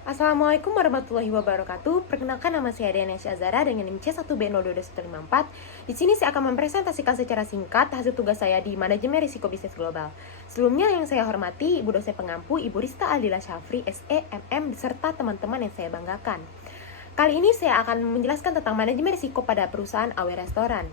Assalamualaikum warahmatullahi wabarakatuh. Perkenalkan, nama saya Dania Syazara dengan NIM C1B022154. Di sini saya akan mempresentasikan secara singkat hasil tugas saya di Manajemen Risiko Bisnis Global. Sebelumnya yang saya hormati Ibu dosen pengampu Ibu Rista Aldila Syafri, SE, MM, beserta teman-teman yang saya banggakan. Kali ini saya akan menjelaskan tentang manajemen risiko pada perusahaan AW Restoran.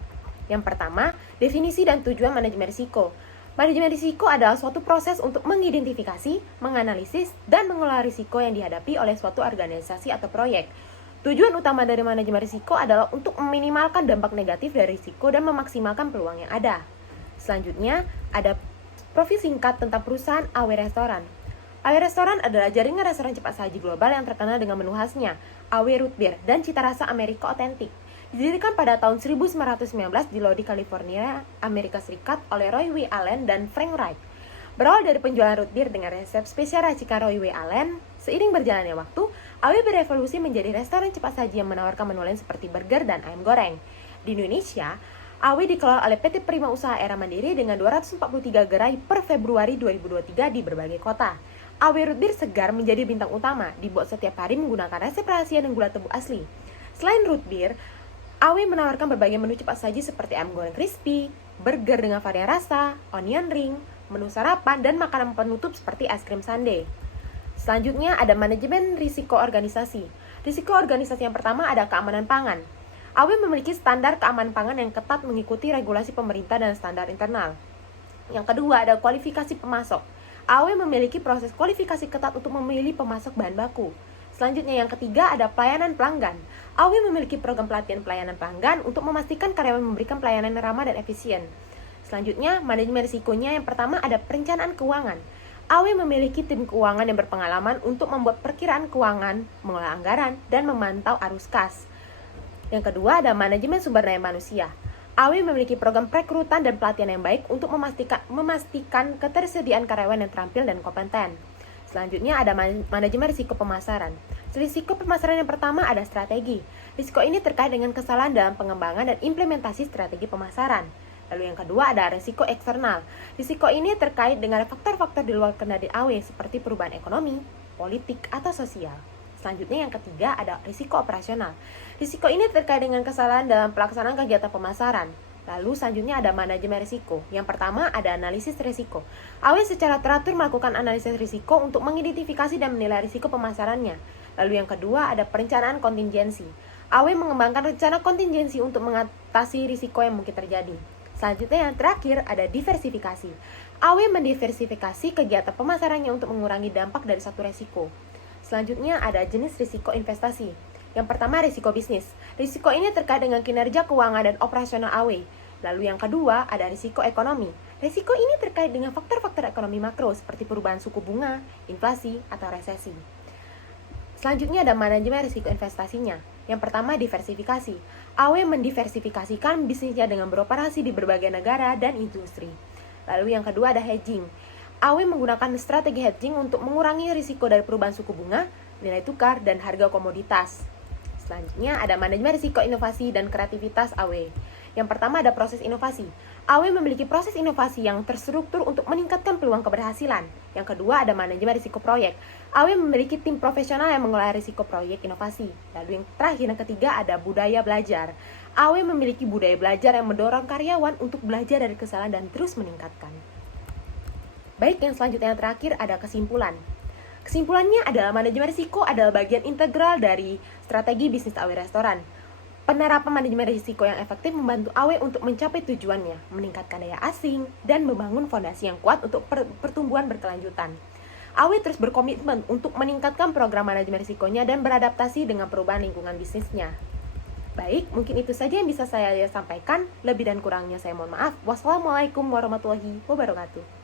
Yang pertama, definisi dan tujuan manajemen risiko. Manajemen risiko adalah suatu proses untuk mengidentifikasi, menganalisis, dan mengelola risiko yang dihadapi oleh suatu organisasi atau proyek. Tujuan utama dari manajemen risiko adalah untuk meminimalkan dampak negatif dari risiko dan memaksimalkan peluang yang ada. Selanjutnya, ada profil singkat tentang perusahaan AW Restoran. AW Restoran adalah jaringan restoran cepat saji global yang terkenal dengan menu khasnya, AW Root Beer, dan cita rasa Amerika otentik. Didirikan pada tahun 1919 di Lodi, California, Amerika Serikat oleh Roy W. Allen dan Frank Wright. Berawal dari penjualan root beer dengan resep spesial racikan Roy W. Allen, seiring berjalannya waktu, AW berevolusi menjadi restoran cepat saji yang menawarkan menu lain seperti burger dan ayam goreng. Di Indonesia, AW dikelola oleh PT Prima Usaha Era Mandiri dengan 243 gerai per Februari 2023 di berbagai kota. AW Root Beer segar menjadi bintang utama, dibuat setiap hari menggunakan resep rahasia dan gula tebu asli. Selain root beer, AW menawarkan berbagai menu cepat saji seperti ayam goreng crispy, burger dengan varian rasa, onion ring, menu sarapan, dan makanan penutup seperti es krim sundae. Selanjutnya ada manajemen risiko organisasi. Risiko organisasi yang pertama ada keamanan pangan. AW memiliki standar keamanan pangan yang ketat mengikuti regulasi pemerintah dan standar internal. Yang kedua ada kualifikasi pemasok. AW memiliki proses kualifikasi ketat untuk memilih pemasok bahan baku. Selanjutnya yang ketiga ada pelayanan pelanggan. AW memiliki program pelatihan pelayanan pelanggan untuk memastikan karyawan memberikan pelayanan yang ramah dan efisien. Selanjutnya, manajemen risikonya yang pertama ada perencanaan keuangan. AW memiliki tim keuangan yang berpengalaman untuk membuat perkiraan keuangan, mengelola anggaran, dan memantau arus kas. Yang kedua ada manajemen sumber daya manusia. AW memiliki program perekrutan dan pelatihan yang baik untuk memastikan ketersediaan karyawan yang terampil dan kompeten. Selanjutnya ada manajemen risiko pemasaran. Risiko pemasaran yang pertama ada strategi. Risiko ini terkait dengan kesalahan dalam pengembangan dan implementasi strategi pemasaran. Lalu yang kedua ada risiko eksternal. Risiko ini terkait dengan faktor-faktor di luar kendali AW seperti perubahan ekonomi, politik, atau sosial. Selanjutnya yang ketiga ada risiko operasional. Risiko ini terkait dengan kesalahan dalam pelaksanaan kegiatan pemasaran. Lalu selanjutnya ada manajemen risiko. Yang pertama ada analisis risiko. AW secara teratur melakukan analisis risiko untuk mengidentifikasi dan menilai risiko pemasarannya. Lalu yang kedua ada perencanaan kontingensi. AW mengembangkan rencana kontingensi untuk mengatasi risiko yang mungkin terjadi. Selanjutnya yang terakhir ada diversifikasi. AW mendiversifikasi kegiatan pemasarannya untuk mengurangi dampak dari satu risiko. Selanjutnya ada jenis risiko investasi. Yang pertama risiko bisnis. Risiko ini terkait dengan kinerja keuangan dan operasional AW. Lalu yang kedua ada risiko ekonomi. Risiko ini terkait dengan faktor-faktor ekonomi makro seperti perubahan suku bunga, inflasi, atau resesi. Selanjutnya ada manajemen risiko investasinya. Yang pertama diversifikasi. AW mendiversifikasikan bisnisnya dengan beroperasi di berbagai negara dan industri. Lalu yang kedua ada hedging. AW menggunakan strategi hedging untuk mengurangi risiko dari perubahan suku bunga, nilai tukar, dan harga komoditas. Selanjutnya ada manajemen risiko inovasi dan kreativitas AW. Yang pertama ada proses inovasi. AW memiliki proses inovasi yang terstruktur untuk meningkatkan peluang keberhasilan. Yang kedua ada manajemen risiko proyek. AW memiliki tim profesional yang mengelola risiko proyek inovasi. Lalu yang terakhir yang ketiga ada budaya belajar. AW memiliki budaya belajar yang mendorong karyawan untuk belajar dari kesalahan dan terus meningkatkan. Baik, yang selanjutnya yang terakhir ada kesimpulan. Kesimpulannya adalah manajemen risiko adalah bagian integral dari strategi bisnis AW Restoran. Penerapan manajemen risiko yang efektif membantu AW untuk mencapai tujuannya, meningkatkan daya asing, dan membangun fondasi yang kuat untuk pertumbuhan berkelanjutan. AW terus berkomitmen untuk meningkatkan program manajemen risikonya dan beradaptasi dengan perubahan lingkungan bisnisnya. Baik, mungkin itu saja yang bisa saya sampaikan. Lebih dan kurangnya saya mohon maaf. Wassalamualaikum warahmatullahi wabarakatuh.